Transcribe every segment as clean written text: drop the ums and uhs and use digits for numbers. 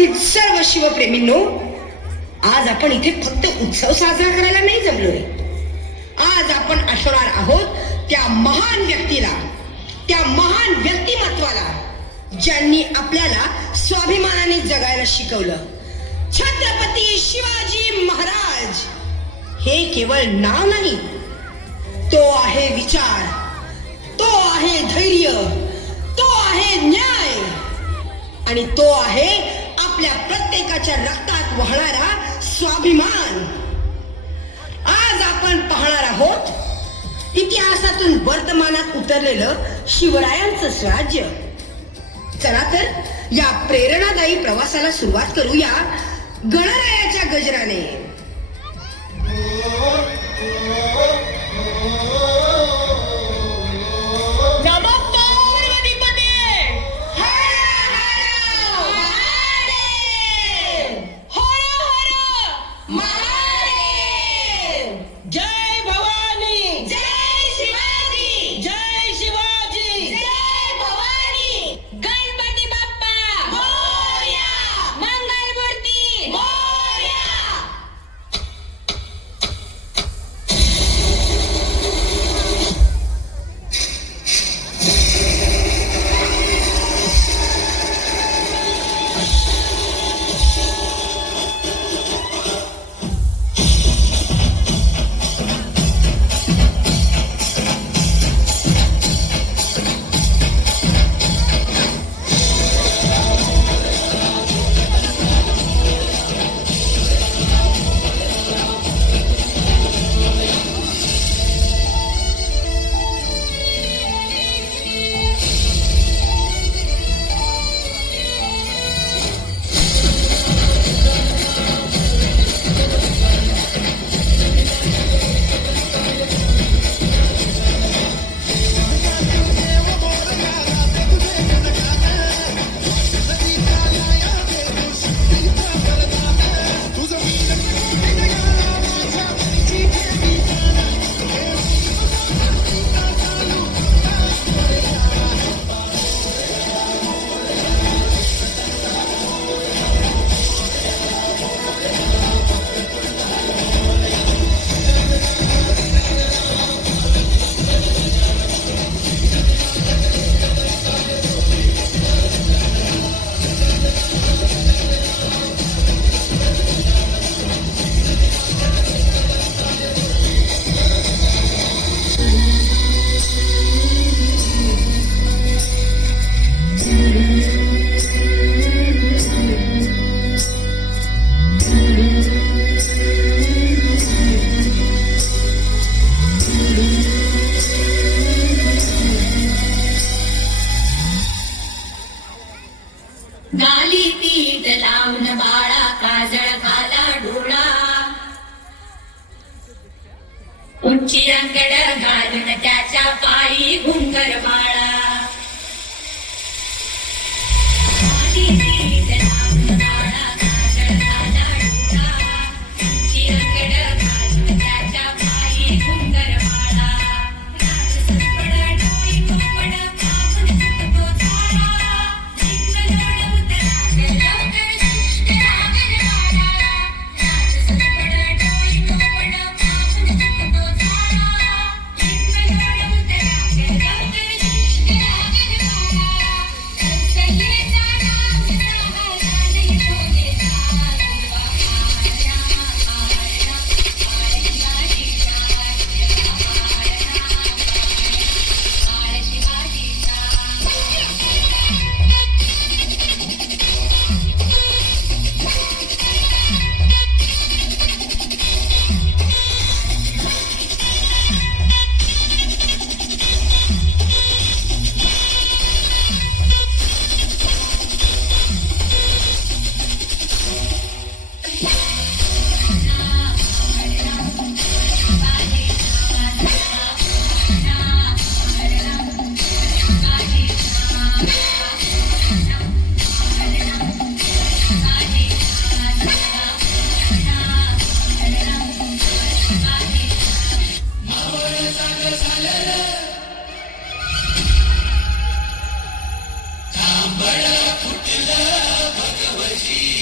उपस्थित सर्व शिवप्रेमींनो, आज आपण इथे फक्त उत्सव साजरा करायला नाही जमलोय. आज आपण असणार आहोत त्या महान व्यक्तीला, त्या महान व्यक्तिमत्वाला ज्यांनी आपल्याला स्वाभिमानाने जगायला शिकवलं. छत्रपती शिवाजी महाराज हे केवळ नाव नाही, तो आहे विचार, तो आहे धैर्य, तो आहे न्याय आणि तो आहे आपल्या प्रत्येकाच्या रक्तात वाहणारा स्वाभिमान. आज आपण पाहणार आहोत इतिहासातून वर्तमानात उतरलेलं शिवरायांचं स्वराज्य. चला तर या प्रेरणादायी प्रवासाला सुरुवात करूया गणरायाच्या गजराने. गाली पीठ लावून बाळा काजळ घाला डोळा, उंची रंगड घालून त्याच्या पायी घुंगर माळा. गाली पीठ लावून बाळा काजळ घाला डोळा, उंची रंगड घालून त्याच्या पायी घुंगर माळा. सपड डोई कोपड कापून सुटतो तारा, बड़ा फुटला भगवती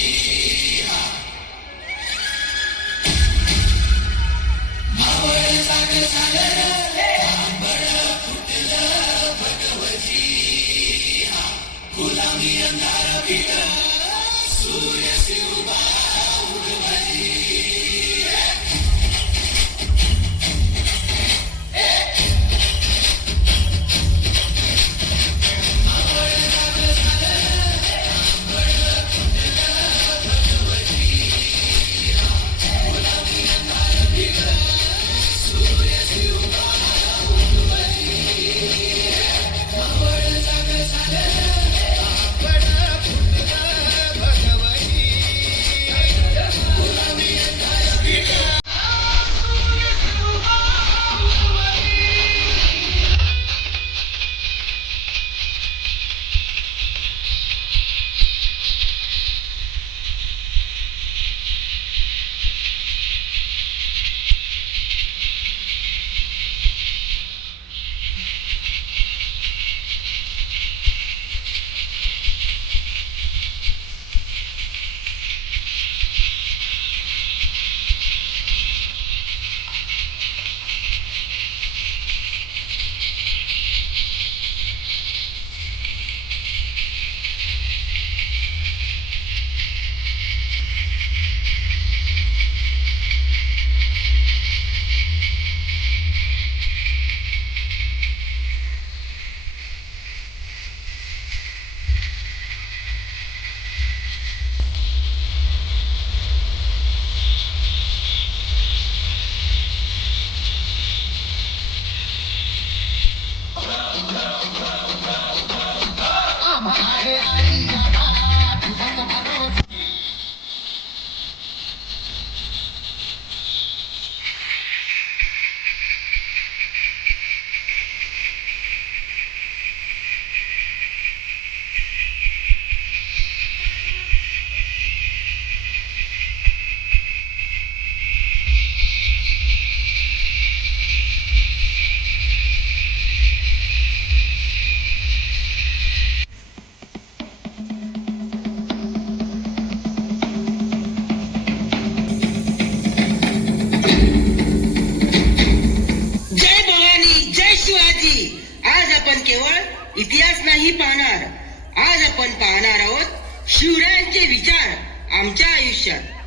आयुष्यात.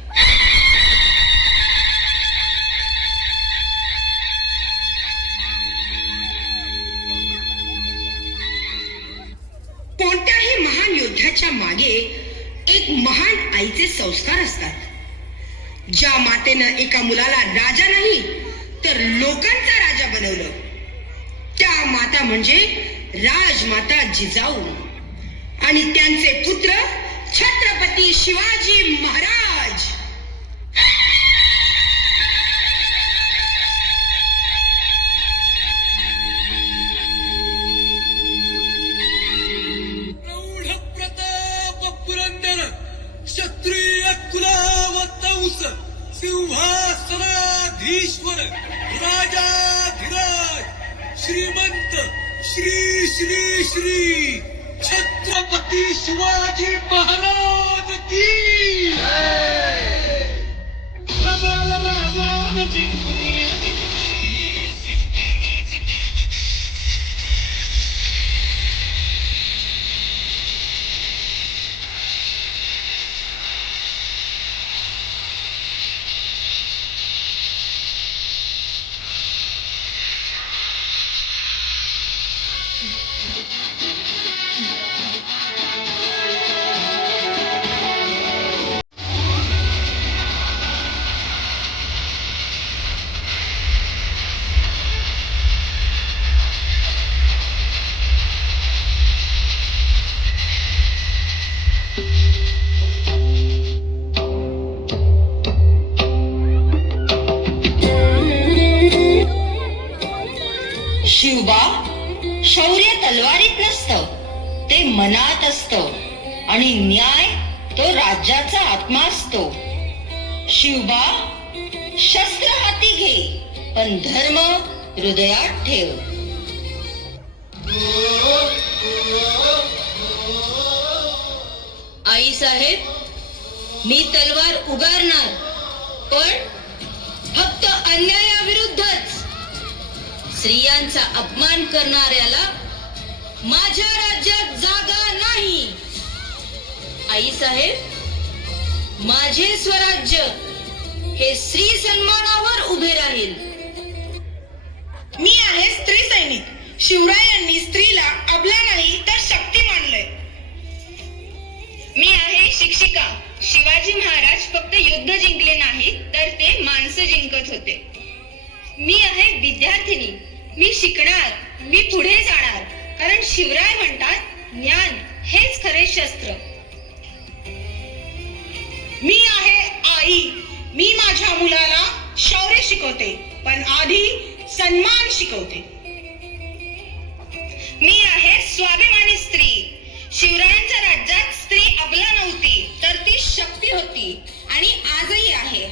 कोणत्याही महान योद्ध्याच्या मागे एक महान आईचे संस्कार असतात. ज्या मातेनं एका मुलाला राजा नाही तर लोकांचा राजा बनवलं, त्या माता म्हणजे राजमाता जिजाऊ आणि त्यांचे पुत्र छत्रपती शिवाजी महाराज. प्रौढ प्रताप पुरंदर क्षत्रिय कुलावतंस सिंहासनाधीश्वर राजाधिराज श्रीमंत श्री श्री श्री छत्रपती शिवाजी महाराज की शिवबा, शौर्य तलवारीत नसतं, ते मनात असतं आणि न्याय तो राज्याचा आत्मा असतो. शिवबा, शस्त्र हाती घे पण धर्म हृदयात ठेव. आई साहेब, मी तलवार उगारणार पण फक्त अन्यायाविरुद्धच. स्त्रियांचा अपमान करणाऱ्याला माझ्या राज्यात जागा नाही. आई साहेब, माझे स्वराज्य हे स्त्री सन्मानावर उभे राहील. मी आहे स्त्री सैनिक. शिवरायांनी स्त्रीला अबला नाही तर शक्ती मानलंय. मी आहे शिक्षिका. शिवाजी महाराज फक्त युद्ध जिंकले नाहीत तर ते माणसं जिंकत होते. मी आहे विद्यार्थिनी. मी शिकणार, मी पुढे जाणार, कारण शिवराय म्हणतात ज्ञान हेच खरे शस्त्र. मी आहे आई. मी माझ्या मुलाला शौर्य शिकवते पण आधी सन्मान शिकवते. मी आहे स्वाभिमानी स्त्री. शिवरायांच्या राज्यात स्त्री अबला नव्हती तर ती शक्ती होती आणि आजही आहे.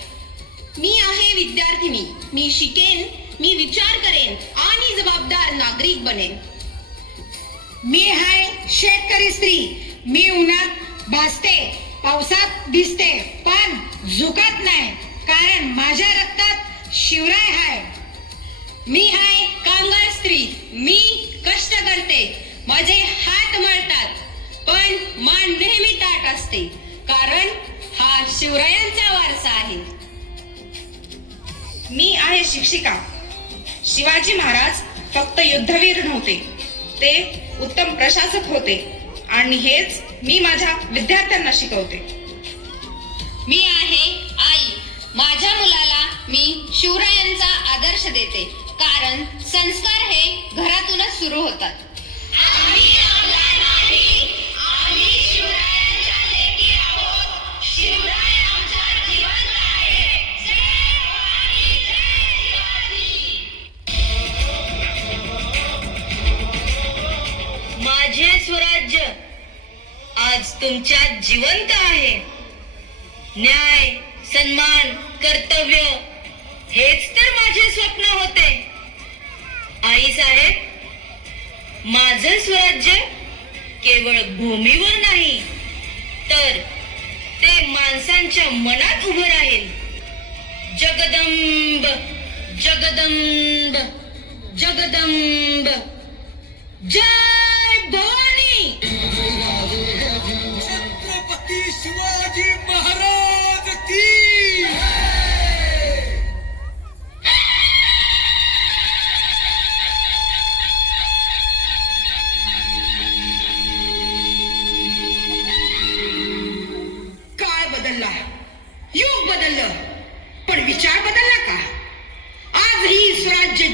मी आहे विद्यार्थिनी. मी शिकेन, मी विचार करेन आणि जबाबदार नागरिक बनेन. मी आहे शेतकरी स्त्री. मी उन्हात भासते, पावसात भिजते पण झुकत नाही, कारण माझ्या रक्तात शिवराय आहे. मी आहे कामगार स्त्री. मी कष्ट करते, माझे हात मळतात पण मान नेहमी ताठ असते, कारण हा शिवरायांचा वारसा आहे. मी आहे शिक्षिका. शिवाजी महाराज फक्त युद्धवीर नव्हते, ते उत्तम प्रशासक होते आणि हेच मी माझ्या विद्यार्थ्यांना शिकवते. मी आहे आई. माझ्या मुलाला मी शिवरायांचा आदर्श देते, कारण संस्कार हे घरातूनच सुरू होतात. माझे स्वराज्य आज तुमच्यात जिवंत आहे. न्याय, सन्मान, कर्तव्य हेच तर माझे स्वप्न होते. आई साहेब, माझं स्वराज्य केवळ भूमीवर नाही तर ते माणसांच्या मनात उभं राहील. जगदंब जगदंब जगदंब जय भवानी. छत्रपती शिवाजी महाराज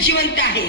जिवंत आहे